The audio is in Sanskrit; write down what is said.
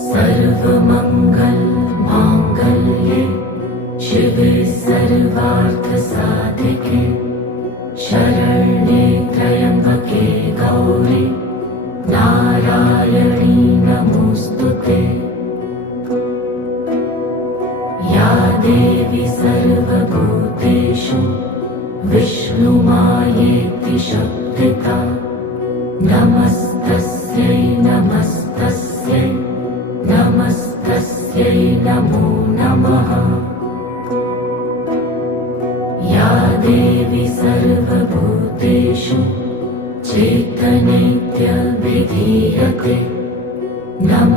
सर्वमंगल मांगल्ये शिवे सर्वार्थसाधिके शरण्ये त्र्यंबके गौरी नारायणी नमोस्तुते। या देवी सर्वभूतेषु विष्णुमायेति शक्तिता नमस्तस्यै नमस्तस्यै नमस्तस्यै नमो नमः। या देवी सर्वभूतेषु चैतन्यविधीयते नमस्तस्यै